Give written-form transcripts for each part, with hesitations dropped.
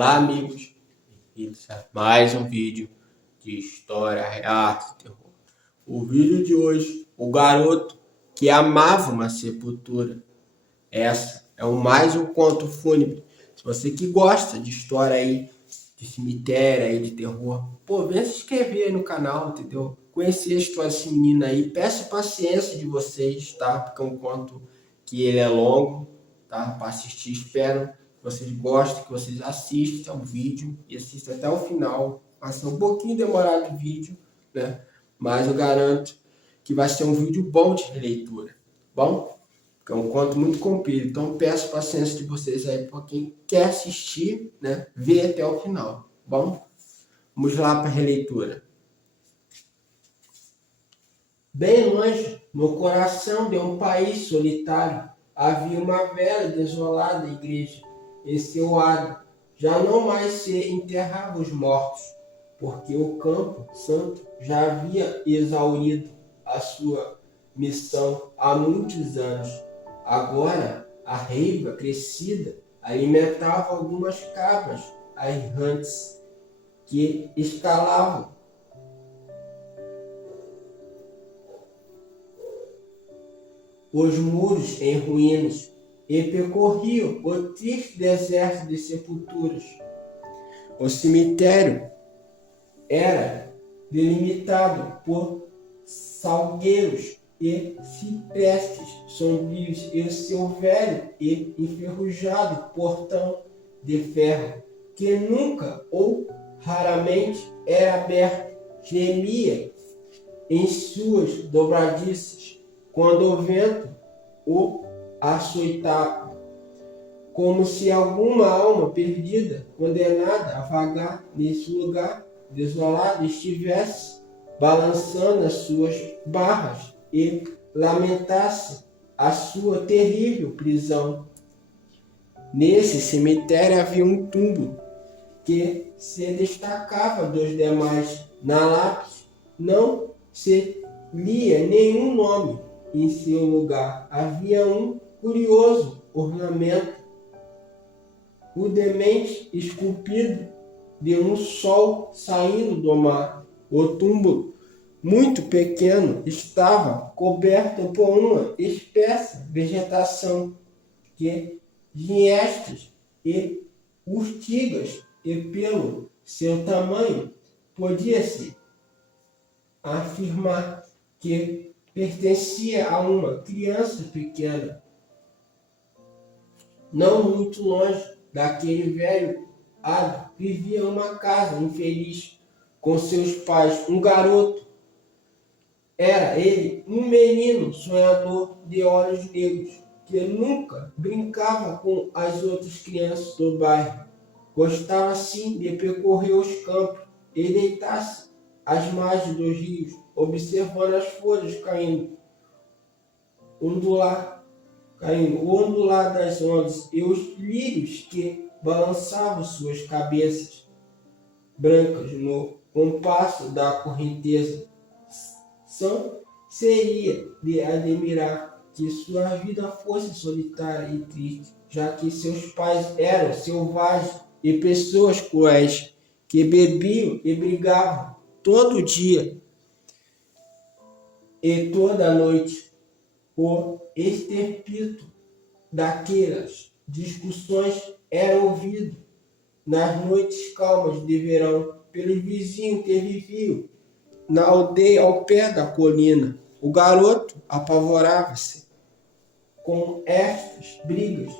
Olá, amigos. Bem-vindos a mais um vídeo de história real e terror. O vídeo de hoje, o garoto que amava uma sepultura. Essa é mais um conto fúnebre. Se você que gosta de história aí, de cemitério aí, de terror, vem se inscrever aí no canal, entendeu? Conhecer a história desse menino aí. Peço paciência de vocês, tá? Porque é um conto que ele é longo, tá? Para assistir, espero que vocês gostem, que vocês assistam o vídeo e assistam até o final. Vai ser um pouquinho demorado o vídeo, né? Mas eu garanto que vai ser um vídeo bom de releitura, bom? É um conto muito comprido, então peço paciência de vocês aí para quem quer assistir, né? Ver até o final, bom? Vamos lá para a releitura. Bem longe, no coração de um país solitário, havia uma velha e desolada igreja. Em seu lado, já não mais se enterrava os mortos, porque o campo santo já havia exaurido a sua missão há muitos anos. Agora, a reiva crescida alimentava algumas cabras errantes que escalavam os muros em ruínas e percorriam o triste deserto de sepulturas. O cemitério era delimitado por salgueiros e ciprestes sombrios e o seu velho e enferrujado portão de ferro, que nunca ou raramente era aberto, gemia em suas dobradiças quando o vento o açoitava, como se alguma alma perdida, condenada a vagar nesse lugar desolado, estivesse balançando as suas barras e lamentasse a sua terrível prisão. Nesse cemitério havia um túmulo que se destacava dos demais. Na lápide não se lia nenhum nome. Em seu lugar havia um curioso ornamento rudemente esculpido de um sol saindo do mar. O túmulo, muito pequeno, estava coberto por uma espessa vegetação que ginestas e urtigas, e pelo seu tamanho podia-se afirmar que pertencia a uma criança pequena. Não muito longe daquele velho hado vivia uma casa infeliz com seus pais, um garoto. Era ele um menino sonhador de olhos negros, que nunca brincava com as outras crianças do bairro. Gostava sim de percorrer os campos e deitar-se às margens dos rios, observando as folhas caindo, o ondular das ondas e os lírios que balançavam suas cabeças brancas no compasso da correnteza. Seria de admirar que sua vida fosse solitária e triste, já que seus pais eram selvagens e pessoas cruéis, que bebiam e brigavam todo dia e toda noite. O estrepito daquelas discussões era ouvido nas noites calmas de verão pelos vizinhos que viviam na aldeia ao pé da colina. O garoto apavorava-se com estas brigas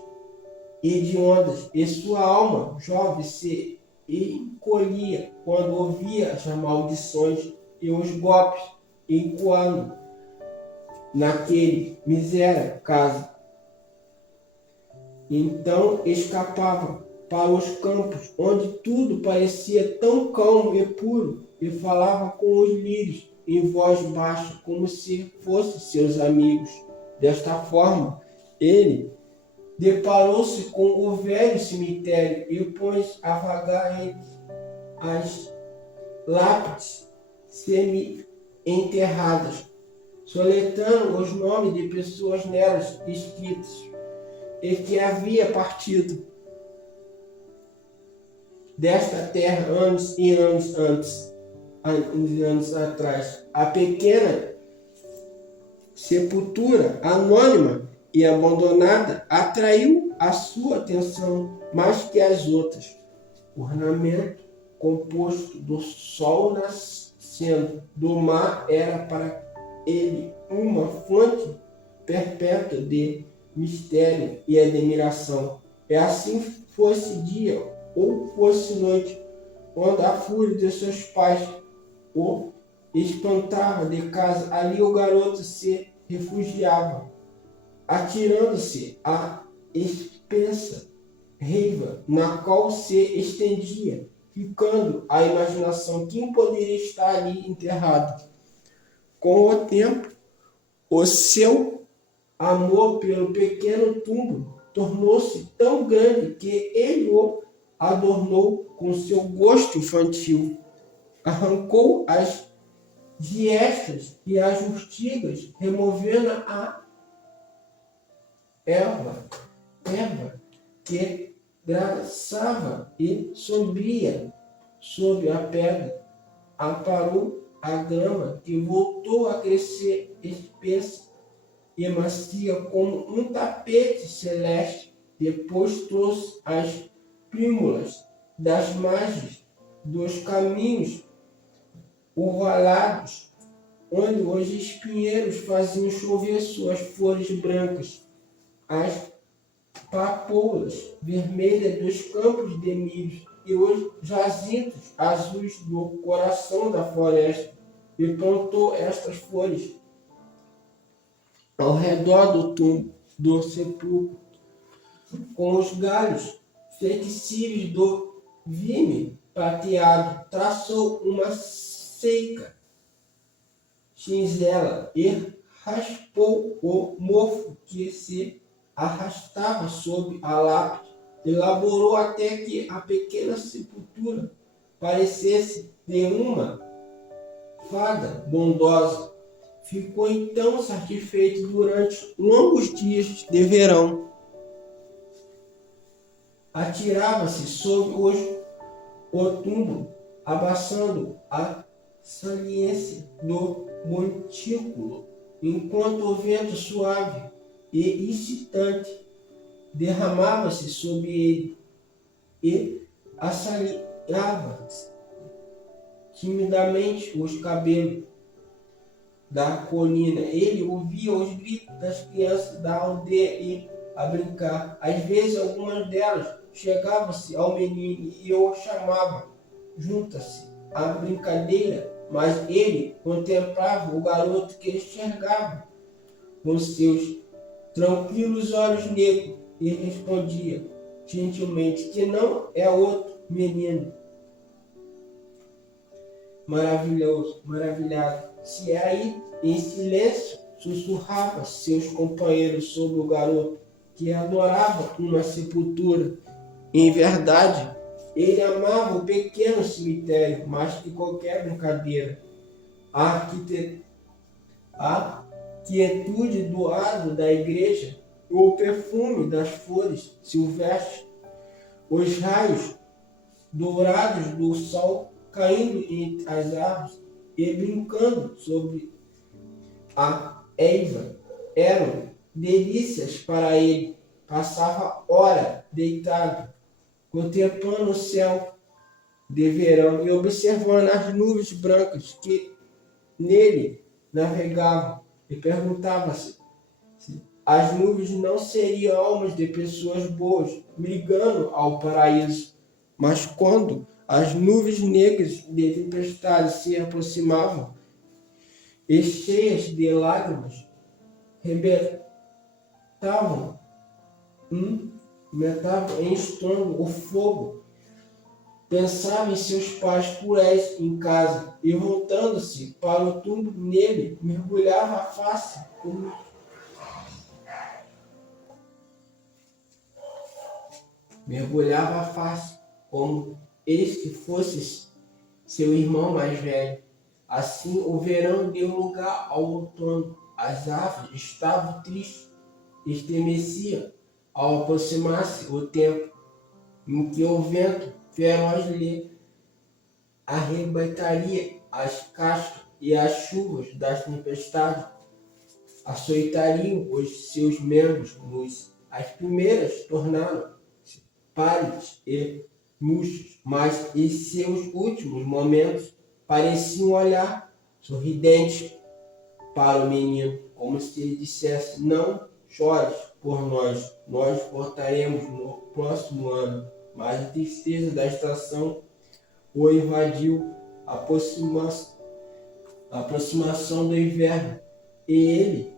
hediondas e sua alma jovem se encolhia quando ouvia as maldições e os golpes ecoando naquele miséria casa. Então escapava para os campos, onde tudo parecia tão calmo e puro, e falava com os lírios em voz baixa, como se fossem seus amigos. Desta forma, ele deparou-se com o velho cemitério e pôs a vagar entre as lápides semi-enterradas, soletrando os nomes de pessoas nelas escritas e que havia partido. desta terra anos e anos atrás. A pequena sepultura anônima e abandonada atraiu a sua atenção mais que as outras. O ornamento composto do sol nascendo do mar era para ele uma fonte perpétua de mistério e admiração. E assim fosse dia ou fosse noite, quando a fúria de seus pais o espantava de casa, ali o garoto se refugiava, atirando-se à espessa reiva na qual se estendia, ficando a imaginação quem poderia estar ali enterrado. Com o tempo, o seu amor pelo pequeno túmulo tornou-se tão grande que ele o adornou com seu gosto infantil. Arrancou as giestas e as urtigas, removendo a erva que graçava e sombria sob a pedra. Aparou a grama, que voltou a crescer espessa e macia como um tapete celeste. Depois trouxe as prímulas das margens dos caminhos ovalados, onde os espinheiros faziam chover suas flores brancas, as papoulas vermelhas dos campos de milho e os jacintos azuis do coração da floresta, e plantou estas flores ao redor do túmulo do sepulcro, com os galhos flexíveis do vime prateado. Traçou uma seca cinzela e raspou o mofo que se arrastava sob a lápide. Elaborou até que a pequena sepultura parecesse de uma fada bondosa. Ficou então satisfeito durante longos dias de verão. Atirava-se sobre o túmulo, abaçando a saliência do montículo, enquanto o vento suave e excitante derramava-se sobre ele e assalhava timidamente os cabelos da colina. Ele ouvia os gritos das crianças da aldeia e a brincar. Às vezes, algumas delas chegavam-se ao menino e o chamavam junta-se à brincadeira, mas ele contemplava o garoto que enxergava com seus tranquilos olhos negros e respondia gentilmente que não é outro menino. Maravilhado, se aí em silêncio sussurrava seus companheiros sobre o garoto que adorava uma sepultura. Em verdade, ele amava o pequeno cemitério mais que qualquer brincadeira. A quietude do adro da igreja, o perfume das flores silvestres, os raios dourados do sol caindo entre as árvores e brincando sobre a eiva eram delícias para ele. Passava hora deitado, contemplando o céu de verão e observando as nuvens brancas que nele navegavam, e perguntava-se se as nuvens não seriam almas de pessoas boas brigando ao paraíso. Mas quando as nuvens negras de tempestade se aproximavam e cheias de lágrimas rebentavam em estrondo o fogo, pensava em seus pais cruéis em casa e, voltando-se para o túmulo, nele mergulhava a face como este fosse seu irmão mais velho. Assim, o verão deu lugar ao outono. As árvores estavam tristes, estremeciam ao aproximar-se o tempo em que o vento feroz lhe arrebataria as cascas e as chuvas das tempestades açoitariam os seus membros nus. As primeiras tornaram-se pálidas e murchas, mas em seus últimos momentos pareciam olhar sorridentes para o menino, como se ele dissesse: não chores por nós, nós voltaremos no próximo ano. Mas a tristeza da estação o invadiu, a aproximação do inverno, e ele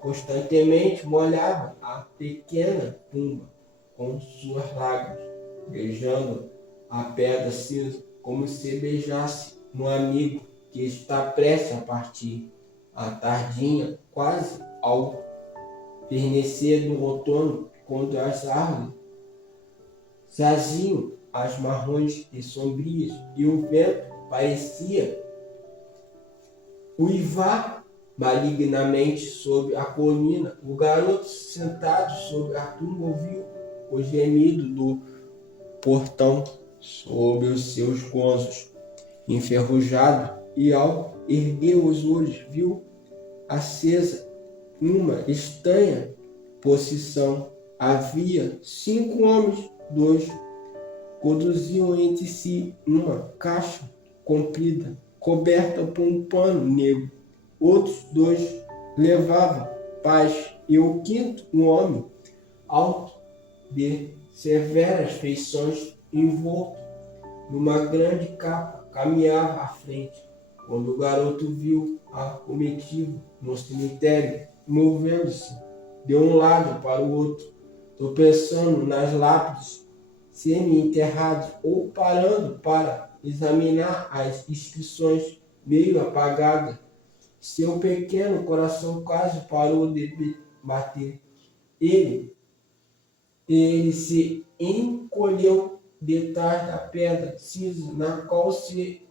constantemente molhava a pequena tumba com suas lágrimas, beijando a pedra cinza como se beijasse um amigo que está prestes a partir. A tardinha, quase ao fernecer do outono, quando as árvores jaziam as marrons e sombrias e o vento parecia uivar malignamente sob a colina, o garoto sentado sobre a tumba ouviu o gemido do portão sobre os seus gonzos enferrujado e ao erguer os olhos viu acesa uma estranha procissão. Havia 5 homens, 2 conduziam entre si uma caixa comprida, coberta por um pano negro. Outros 2 levavam paz, e o quinto, um homem alto, de severas feições, envolto numa grande capa, caminhava à frente. Quando o garoto viu a comitiva no cemitério, movendo-se de um lado para o outro, tropeçando nas lápides semi-enterradas ou parando para examinar as inscrições meio apagadas, seu pequeno coração quase parou de bater. Ele se encolheu detrás da pedra cinza na qual se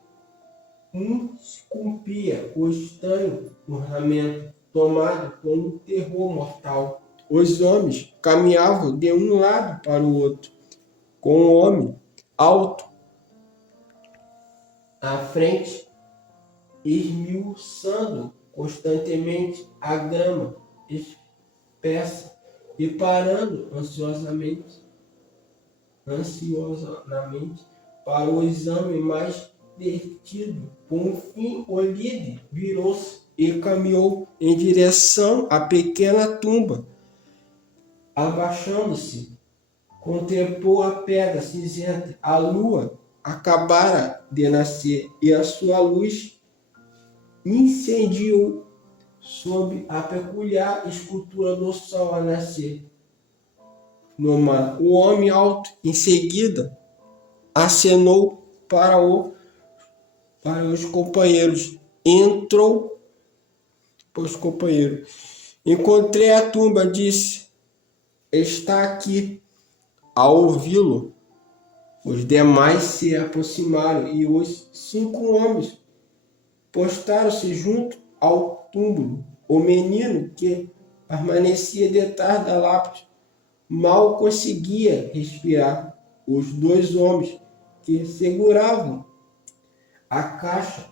esculpia o estranho ornamento, tomado por um terror mortal. Os homens caminhavam de um lado para o outro, com um homem alto à frente, esmiuçando constantemente a grama espessa e parando ansiosamente para o exame mais detido. Por fim, o líder virou-se e caminhou em direção à pequena tumba. Abaixando-se, contemplou a pedra cinzenta. A lua acabara de nascer e a sua luz incendiou sob a peculiar escultura do sol a nascer no mar. O homem alto, em seguida, acenou para os companheiros. Entrou para os companheiros. Encontrei a tumba, disse. Está aqui. Ao ouvi-lo, os demais se aproximaram e os 5 homens postaram-se junto ao túmulo. O menino, que permanecia detrás da lápide, mal conseguia respirar. Os 2 homens que seguravam a caixa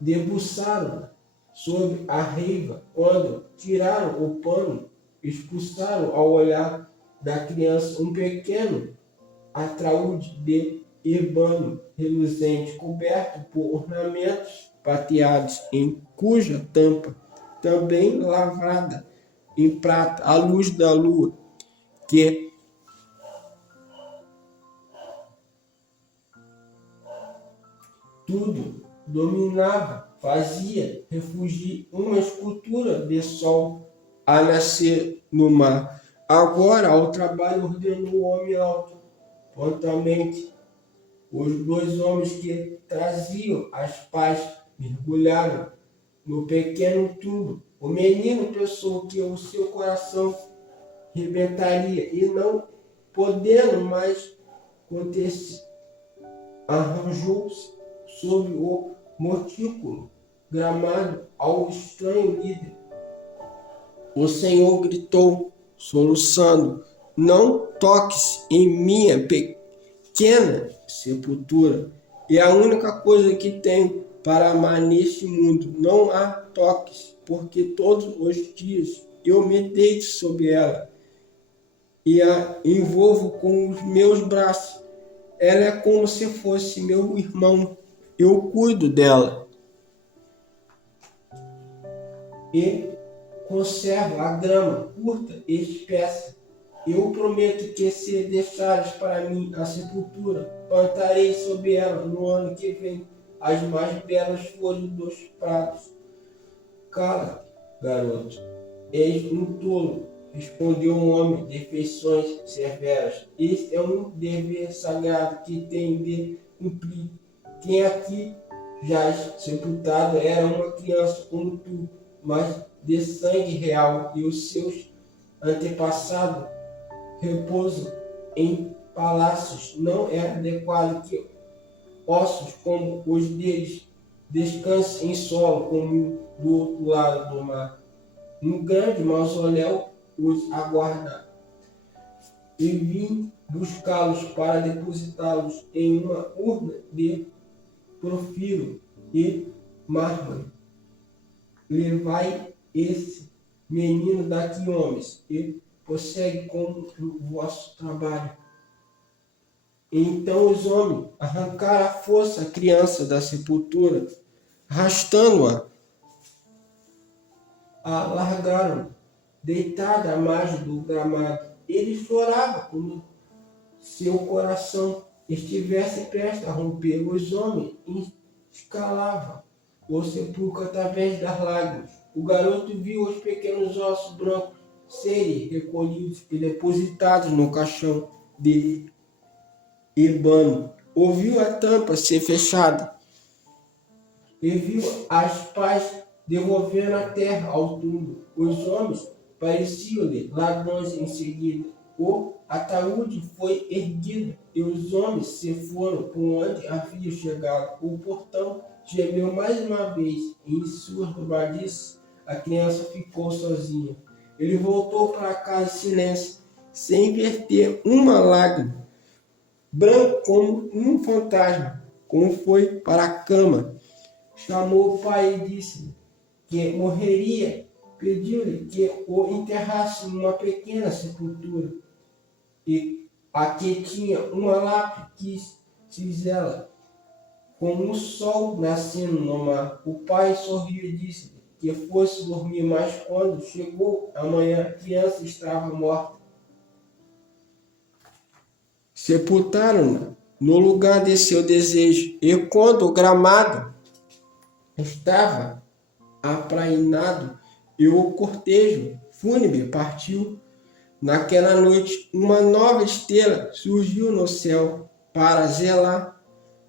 debruçaram sob a reiva. Quando tiraram o pano, expulsaram ao olhar da criança um pequeno ataúde de ébano reluzente, coberto por ornamentos prateados, em cuja tampa, também lavrada em prata, a luz da lua, que tudo dominava, fazia refugir uma escultura de sol a nascer no mar. Agora, ao trabalho, ordenou o homem alto. Prontamente, os 2 homens que traziam as pás mergulharam no pequeno túmulo. O menino pensou que o seu coração rebentaria e, não podendo mais conter-se, arranjou-se sobre o montículo gramado ao estranho líder. O Senhor gritou, soluçando: não toques em minha pequena pequena sepultura é a única coisa que tenho para amar neste mundo. Não há toques, porque todos os dias eu me deito sobre ela e a envolvo com os meus braços. Ela é como se fosse meu irmão. Eu cuido dela e conservo a grama curta e espessa. Eu prometo que, se deixares para mim a sepultura, plantarei sobre ela no ano que vem as mais belas flores dos prados. Cala, garoto, és um tolo, respondeu um homem de feições severas. Este é um dever sagrado que tem de cumprir. Quem aqui jaz sepultado era uma criança como tu, mas de sangue real, e os seus antepassados repousam em palácios. Não é adequado que ossos como os deles descansem em solo comum do outro lado do mar. Um grande mausoléu os aguarda, e vim buscá-los para depositá-los em uma urna de porfiro e mármore. Levai esse menino daqui, homens, e prossegue com o vosso trabalho. Então os homens arrancaram à força a criança da sepultura, arrastando-a, largaram, deitada à margem do gramado. Ele chorava como seu coração estivesse prestes a romper. Os homens escalavam o sepulcro através das lágrimas. O garoto viu os pequenos ossos brancos serem recolhidos e depositados no caixão de ebano. Ouviu a tampa ser fechada e viu as pás devolvendo a terra ao túmulo. Os homens pareciam-lhe ladrões em seguida. O ataúde foi erguido e os homens se foram por onde havia chegado. O portão gemeu mais uma vez e, em suas dobradiças, a criança ficou sozinha. Ele voltou para casa em silêncio, sem verter uma lágrima, branco como um fantasma. Como foi para a cama, chamou o pai e disse que morreria. Pediu-lhe que o enterrasse numa pequena sepultura, e aqui tinha uma lápide cisela, com o sol nascendo no mar. O pai sorriu e disse que fosse dormir, mas quando chegou a manhã, a criança estava morta. Sepultaram-na no lugar de seu desejo, e quando o gramado estava aprainado e o cortejo fúnebre partiu, naquela noite uma nova estrela surgiu no céu para zelar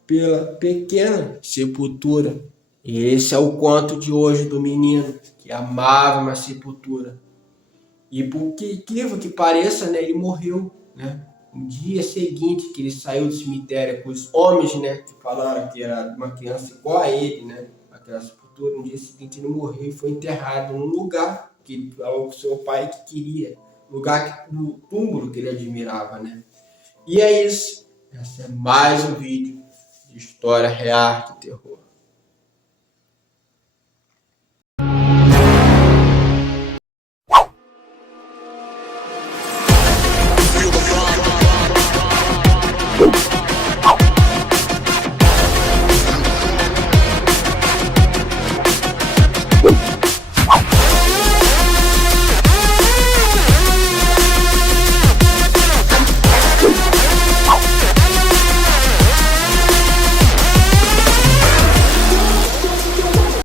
pela pequena sepultura. E esse é o conto de hoje do menino que amava uma sepultura. E por que incrível que pareça, né, ele morreu, né? No dia seguinte que ele saiu do cemitério com os homens, né, que falaram que era uma criança igual a ele, né, aquela sepultura. No dia seguinte ele morreu e foi enterrado num lugar que ele falou com seu pai que queria, no túmulo que ele admirava, né. E é isso. Esse é mais um vídeo de história real de terror.